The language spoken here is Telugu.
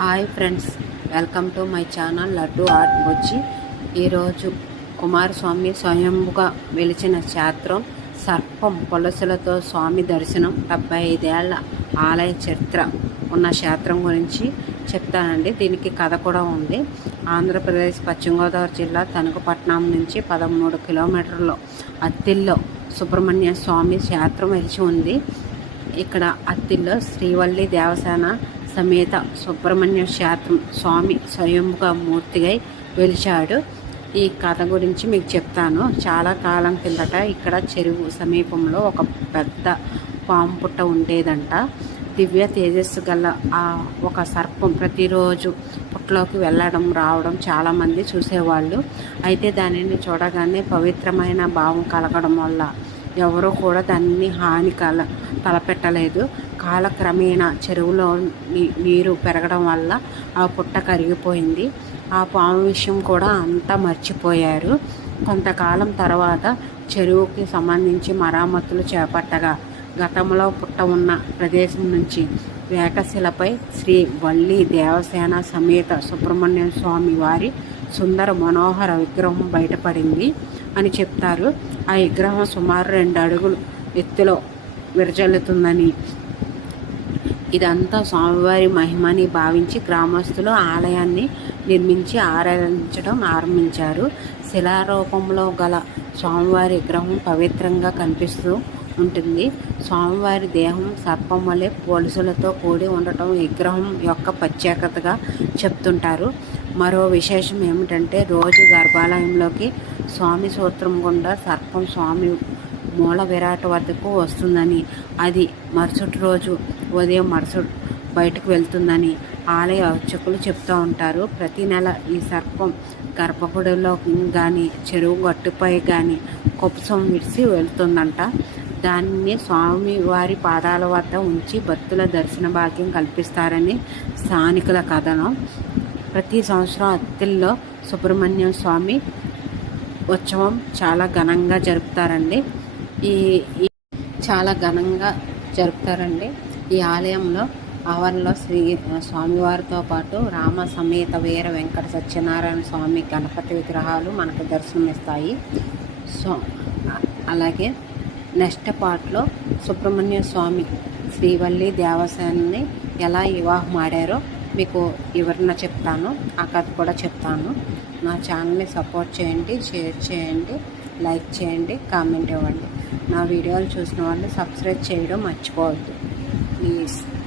Hi friends welcome to my channel laddu art బొచ్చి ఈరోజు కుమారస్వామి స్వయంగా వెలిచిన క్షేత్రం సర్పం పొలసులతో స్వామి దర్శనం డెబ్బై ఐదేళ్ళ ఆలయ చరిత్ర ఉన్న క్షేత్రం గురించి చెప్తానండి. దీనికి కథ కూడా ఉంది. ఆంధ్రప్రదేశ్ పశ్చిమ గోదావరి జిల్లా తణుకుపట్నం నుంచి పదమూడు కిలోమీటర్లు అత్తిల్లో సుబ్రహ్మణ్య స్వామి క్షేత్రం వెలిచి ఉంది. ఇక్కడ అత్తిల్లో శ్రీవల్లి దేవసేన సమేత సుబ్రహ్మణ్య శాతం స్వామి స్వయంగా మూర్తిగా వెలిచాడు. ఈ కథ గురించి మీకు చెప్తాను. చాలా కాలం కిందట ఇక్కడ చెరువు సమీపంలో ఒక పెద్ద పాము పుట్ట ఉండేదంట. దివ్య తేజస్సు గల ఆ ఒక సర్పం ప్రతిరోజు పుట్టలోకి వెళ్ళడం రావడం చాలామంది చూసేవాళ్ళు. అయితే దానిని చూడగానే పవిత్రమైన భావం కలగడం వల్ల ఎవరూ కూడా దాన్ని హాని కల తలపెట్టలేదు. కాలక్రమేణా చెరువులో నీ- నీరు పెరగడం వల్ల ఆ పుట్ట కరిగిపోయింది. ఆ పాము విషయం కూడా అంతా మర్చిపోయారు. కొంతకాలం తర్వాత చెరువుకి సంబంధించి మరామతులు చేపట్టగా గతంలో పుట్ట ఉన్న ప్రదేశం నుంచి వేకశిలపై శ్రీ వల్లి దేవసేన సమేత సుబ్రహ్మణ్య స్వామి వారి సుందర మనోహర విగ్రహం బయటపడింది అని చెప్తారు. ఆ విగ్రహం సుమారు రెండు అడుగులు ఎత్తులో విరజల్లుతుందని ఇదంతా స్వామివారి మహిమని భావించి గ్రామస్తులు ఆలయాన్ని నిర్మించి ఆరాధించడం ఆరంభించారు. శిలారూపంలో గల స్వామివారి విగ్రహం పవిత్రంగా కనిపిస్తూ ఉంటుంది. స్వామివారి దేహం సర్పం వలె పోలీసులతో కూడి ఉండటం విగ్రహం యొక్క ప్రత్యేకతగా చెప్తుంటారు. మరో విశేషం ఏమిటంటే రోజు గర్భాలయంలోకి స్వామి సూత్రం గుండా సర్పం స్వామి మూల విరాట వద్దకు వస్తుందని. అది మరుసటి రోజు ఉదయం మరుసడు బయటకు వెళ్తుందని ఆలయ అర్చకులు చెప్తూ ఉంటారు. ప్రతి నెల ఈ సర్పం గర్భగుడిలో కానీ చెరువు గట్టుపై కానీ కుప్సం విడిసి వెళ్తుందంట. దాన్ని స్వామి వారి పాదాల వద్ద ఉంచి భక్తుల దర్శన భాగ్యం కల్పిస్తారని స్థానికుల కథనం. ప్రతి సంవత్సరం అత్తిల్లో సుబ్రహ్మణ్యం స్వామి ఉత్సవం చాలా ఘనంగా జరుపుతారండి. ఈ- చాలా ఘనంగా జరుపుతారండి. ఈ ఆలయంలో ఆవరణలో శ్రీ స్వామివారితో పాటు రామ సమేత వీర వెంకట సత్యనారాయణ స్వామి గణపతి విగ్రహాలు మనకు దర్శనమిస్తాయి. సో అలాగే నెక్స్ట్ పార్ట్లో సుబ్రహ్మణ్య స్వామి శ్రీవల్లి దేవసేనని ఎలా వివాహం ఆడారో మీకు వివరణ చెప్తాను. ఆ కథ కూడా చెప్తాను. నా ఛానల్ని సపోర్ట్ చేయండి షేర్ చేయండి లైక్ చేయండి కామెంట్ ఇవ్వండి. నా వీడియోలు చూసిన వాళ్ళు సబ్స్క్రైబ్ చేయడం మర్చిపోవద్దు. please.